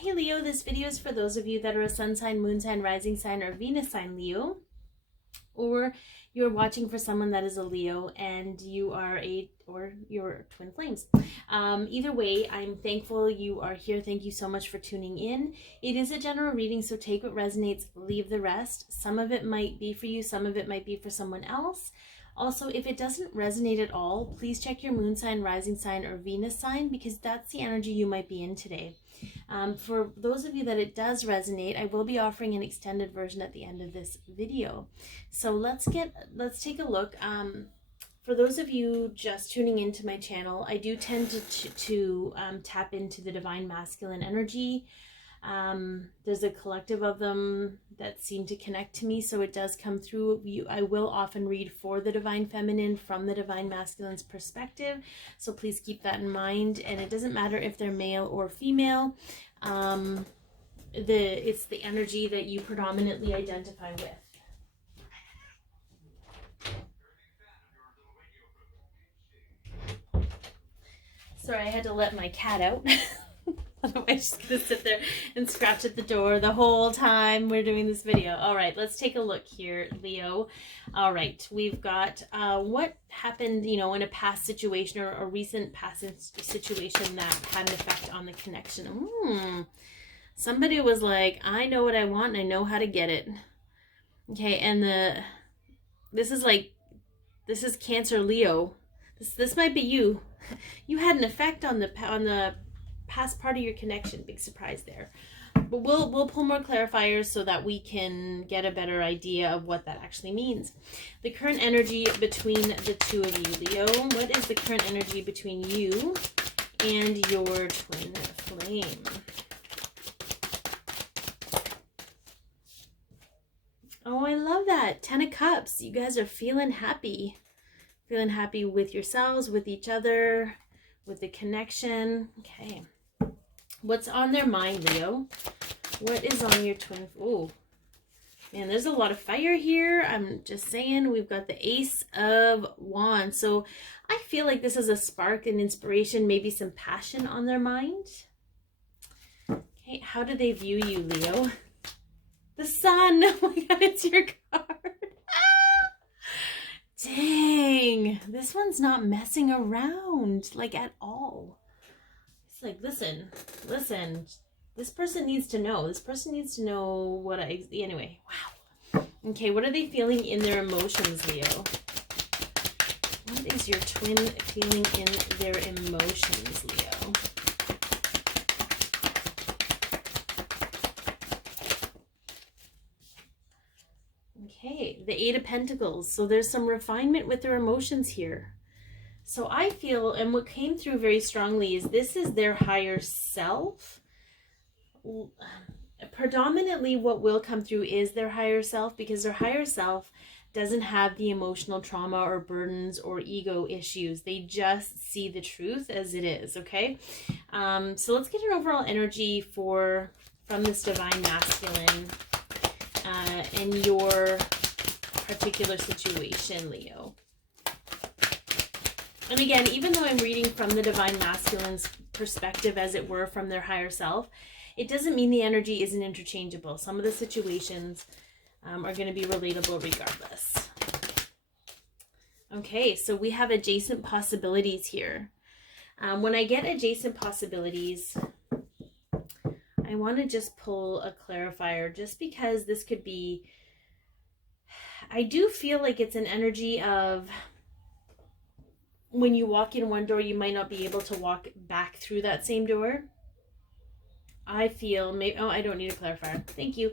Hey Leo, this video is for those of you that are a sun sign, moon sign, rising sign, or Venus sign Leo, or you're watching for someone that is a Leo and you are you're twin flames. Either way, I'm thankful you are here. Thank you so much for tuning in. It is a general reading, so take what resonates, leave the rest. Some of it might be for you, some of it might be for someone else. Also, if it doesn't resonate at all, please check your moon sign, rising sign, or Venus sign, because that's the energy you might be in today. For those of you that it does resonate, I will be offering an extended version at the end of this video. So let's take a look. For those of you just tuning into my channel, I do tend to tap into the divine masculine energy. There's a collective of them that seem to connect to me, so it does come through. I will often read for the divine feminine from the divine masculine's perspective, so please keep that in mind. And it doesn't matter if they're male or female. It's the energy that you predominantly identify with. Sorry, I had to let my cat out. Otherwise she's gonna sit there and scratch at the door the whole time we're doing this video. All right, let's take a look here, Leo. All right, we've got what happened, in a past situation or a recent past situation that had an effect on the connection. Somebody was like, I know what I want and I know how to get it. Okay, and this is Cancer Leo. This might be you. You had an effect on the past part of your connection. Big surprise there. But we'll pull more clarifiers so that we can get a better idea of what that actually means. The current energy between the two of you, Leo. What is the current energy between you and your twin flame? Oh, I love that. 10 of Cups. You guys are feeling happy. Feeling happy with yourselves, with each other, with the connection. Okay. What's on their mind, Leo? What is on your twin? Oh, man, there's a lot of fire here. I'm just saying, we've got the Ace of Wands. So I feel like this is a spark and inspiration, maybe some passion on their mind. Okay, how do they view you, Leo? The Sun. Oh my God, it's your card. Dang, this one's not messing around, like, at all. It's like, listen, this person needs to know. This person needs to know what anyway, wow. Okay, what are they feeling in their emotions, Leo? What is your twin feeling in their emotions, Leo? Okay, the Eight of Pentacles. So there's some refinement with their emotions here. So I feel, and what came through very strongly is this is their higher self. Predominantly what will come through is their higher self, because their higher self doesn't have the emotional trauma or burdens or ego issues. They just see the truth as it is, okay? So let's get an overall energy from this divine masculine in your particular situation, Leo. And again, even though I'm reading from the divine masculine's perspective, as it were, from their higher self, it doesn't mean the energy isn't interchangeable. Some of the situations are going to be relatable regardless. Okay, so we have adjacent possibilities here. When I get adjacent possibilities, I want to just pull a clarifier, just because this could be, I do feel like it's an energy of when you walk in one door, you might not be able to walk back through that same door. I feel, maybe, oh, I don't need a clarifier. Thank you.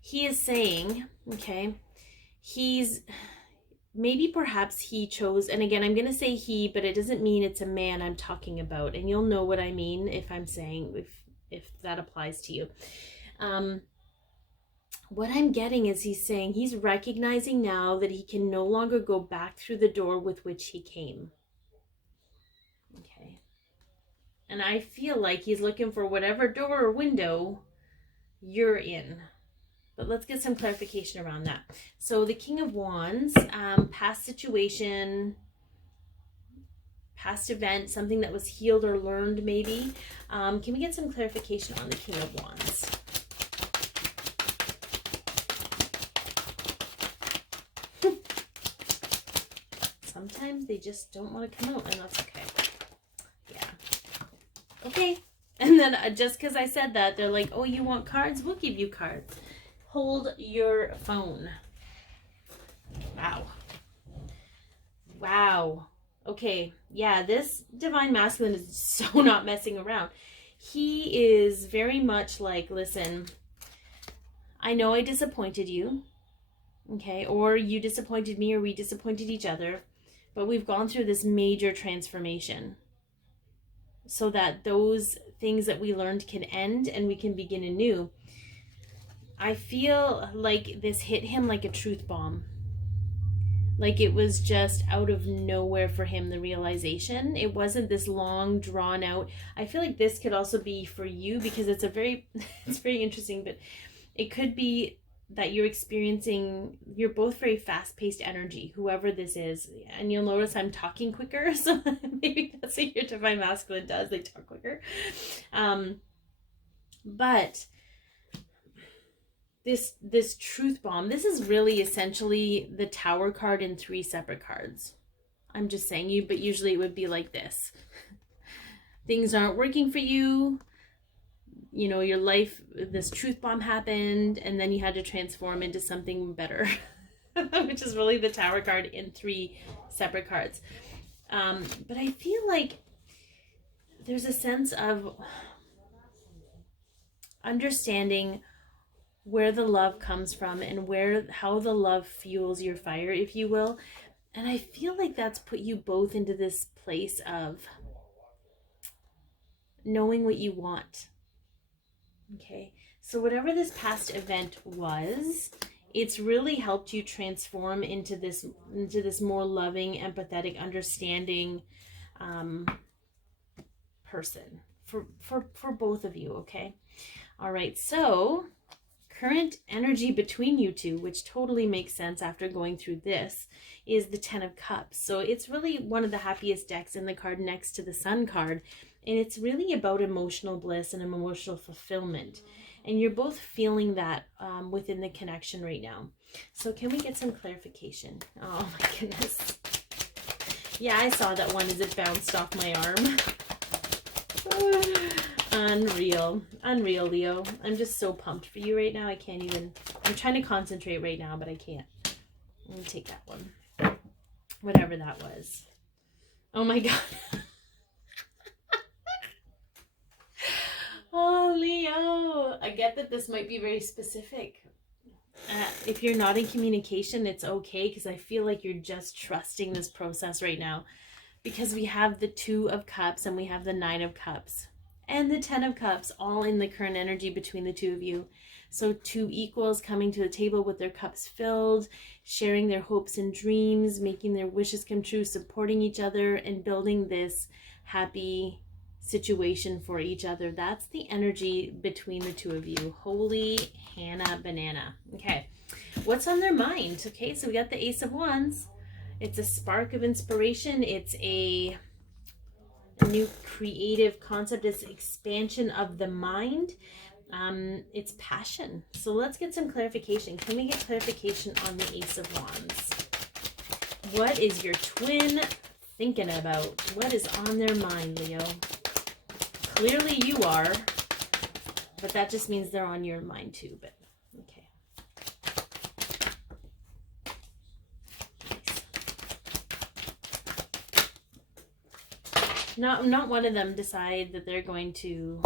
He is saying, okay, maybe perhaps he chose, and again, I'm going to say he, but it doesn't mean it's a man I'm talking about. And you'll know what I mean if I'm saying, if that applies to you. What I'm getting is he's saying he's recognizing now that he can no longer go back through the door with which he came. Okay. And I feel like he's looking for whatever door or window you're in. But let's get some clarification around that. So the King of Wands, past situation, past event, something that was healed or learned maybe. Can we get some clarification on the King of Wands? Sometimes they just don't want to come out, and that's okay. Yeah. Okay. And then just because I said that, they're like, oh, you want cards? We'll give you cards. Hold your phone. Wow. Wow. Okay. Yeah, this divine masculine is so not messing around. He is very much like, listen, I know I disappointed you. Okay. Or you disappointed me, or we disappointed each other. But we've gone through this major transformation so that those things that we learned can end and we can begin anew. I feel like this hit him like a truth bomb. Like it was just out of nowhere for him, the realization. It wasn't this long, drawn out. I feel like this could also be for you, because it's it's very interesting, but it could be that you're both very fast-paced energy, whoever this is. And you'll notice I'm talking quicker, so maybe that's what your divine masculine does. They talk quicker. But this truth bomb, this is really essentially the Tower card in 3 separate cards. I'm just saying you, but usually it would be like this. Things aren't working for you. You know, your life, this truth bomb happened, and then you had to transform into something better, which is really the Tower card in 3 separate cards. But I feel like there's a sense of understanding where the love comes from and how the love fuels your fire, if you will. And I feel like that's put you both into this place of knowing what you want. Okay, so whatever this past event was, it's really helped you transform into this more loving, empathetic, understanding person for both of you. Okay, all right. So current energy between you two, which totally makes sense after going through this, is the 10 of Cups. So it's really one of the happiest decks in the card next to the Sun card. And it's really about emotional bliss and emotional fulfillment. And you're both feeling that within the connection right now. So can we get some clarification? Oh my goodness. Yeah, I saw that one as it bounced off my arm. Unreal. Unreal, Leo. I'm just so pumped for you right now. I can't even. I'm trying to concentrate right now, but I can't. Let me take that one. Whatever that was. Oh my God. Oh, Leo. I get that this might be very specific. If you're not in communication, it's okay, because I feel like you're just trusting this process right now. Because we have the 2 of Cups and we have the 9 of Cups. And the 10 of Cups, all in the current energy between the 2 of you. So 2 equals coming to the table with their cups filled, sharing their hopes and dreams, making their wishes come true, supporting each other, and building this happy situation for each other. That's the energy between the 2 of you. Holy Hannah banana. Okay, what's on their mind? Okay, so we got the Ace of Wands. It's a spark of inspiration. It's a new creative concept. It's expansion of the mind. It's passion. So let's get some clarification. Can we get clarification on the Ace of Wands? What is your twin thinking about? What is on their mind, Leo? Clearly you are, but that just means they're on your mind too. But okay. Not one of them decide that they're going to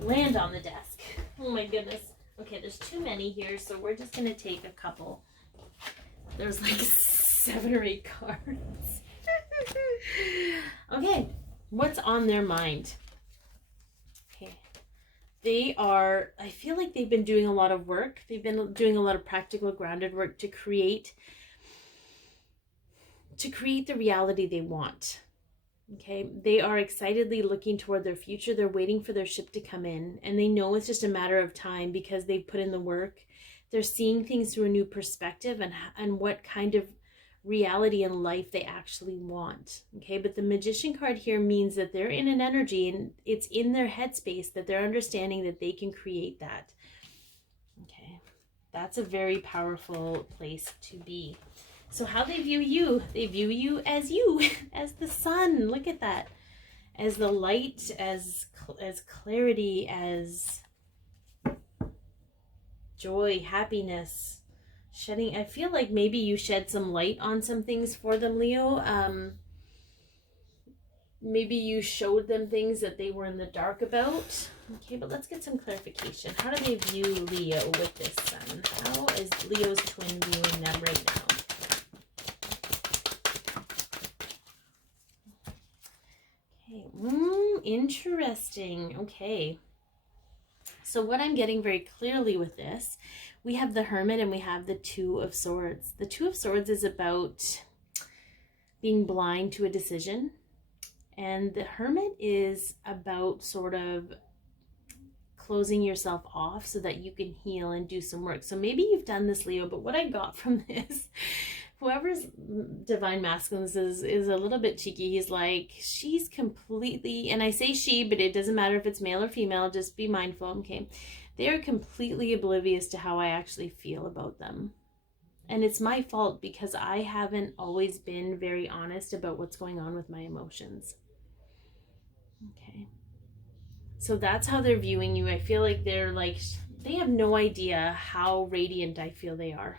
land on the desk. Oh my goodness. Okay, there's too many here, so we're just going to take a couple. There's like 7 or 8 cards. Okay, what's on their mind? Okay, I feel like they've been doing a lot of work. They've been doing a lot of practical, grounded work to create the reality they want. Okay, they are excitedly looking toward their future. They're waiting for their ship to come in, and they know it's just a matter of time because they've put in the work. They're seeing things through a new perspective and what kind of reality in life they actually want. Okay, but the Magician card here means that they're in an energy and it's in their headspace that they're understanding that they can create that. Okay, that's a very powerful place to be. So how they view you you, as the sun. Look at that. As the light, as clarity, as joy, happiness, shedding. I feel like maybe you shed some light on some things for them, Leo. Maybe you showed them things that they were in the dark about. Okay, but let's get some clarification. How do they view Leo with this sun? How is Leo's twin viewing them right now? Interesting. Okay. So what I'm getting very clearly with this, we have the Hermit and we have the Two of Swords. The Two of Swords is about being blind to a decision. And the Hermit is about sort of closing yourself off so that you can heal and do some work. So maybe you've done this, Leo, but what I got from this, whoever's divine masculine is a little bit cheeky. He's like, she's completely, and I say she, but it doesn't matter if it's male or female, just be mindful, okay? They are completely oblivious to how I actually feel about them. And it's my fault because I haven't always been very honest about what's going on with my emotions. Okay. So that's how they're viewing you. I feel like they're like, they have no idea how radiant I feel they are.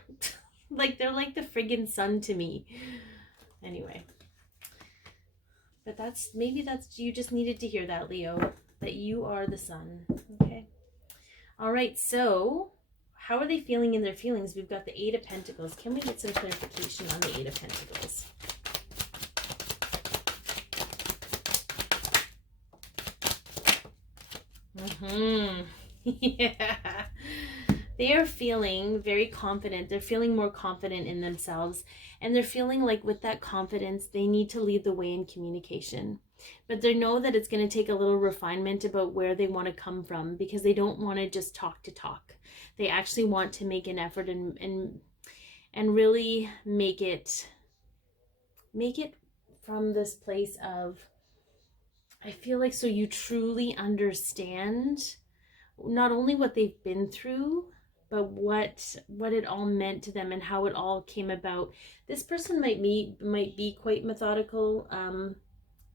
Like they're like the friggin' sun to me. Anyway. But maybe you just needed to hear that, Leo. That you are the sun. Okay. All right, so how are they feeling in their feelings? We've got the Eight of Pentacles. Can we get some clarification on the Eight of Pentacles? Yeah. They are feeling very confident. They're feeling more confident in themselves. And they're feeling like with that confidence, they need to lead the way in communication. But they know that it's going to take a little refinement about where they want to come from, because they don't want to just talk to talk. They actually want to make an effort and really make it from this place of, I feel like, so you truly understand not only what they've been through, but what it all meant to them and how it all came about. This person might be quite methodical,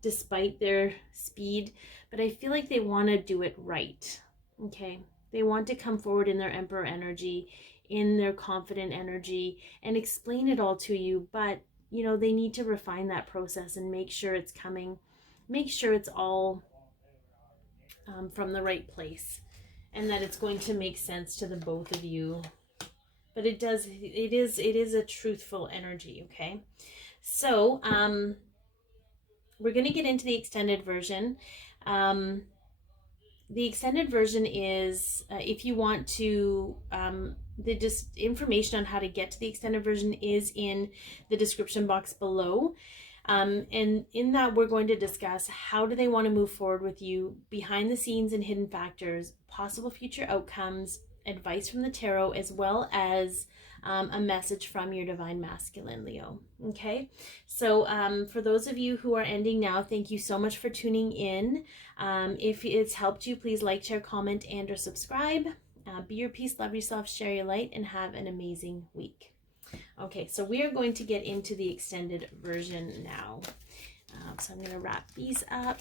despite their speed, but I feel like they want to do it right. Okay, they want to come forward in their Emperor energy, in their confident energy, and explain it all to you. But you know, they need to refine that process and make sure it's coming, make sure it's all from the right place, and that it's going to make sense to the both of you. But it is a truthful energy. Okay, so we're going to get into the extended version. The extended version is, if you want to, the just information on how to get to the extended version is in the description box below. And in that, we're going to discuss how do they want to move forward with you, behind the scenes and hidden factors, possible future outcomes, advice from the tarot, as well as a message from your divine masculine, Leo. Okay, so for those of you who are ending now, thank you so much for tuning in. If it's helped you, please like, share, comment, and or subscribe. Be your peace, love yourself, share your light, and have an amazing week. Okay, so we are going to get into the extended version now. So I'm going to wrap these up.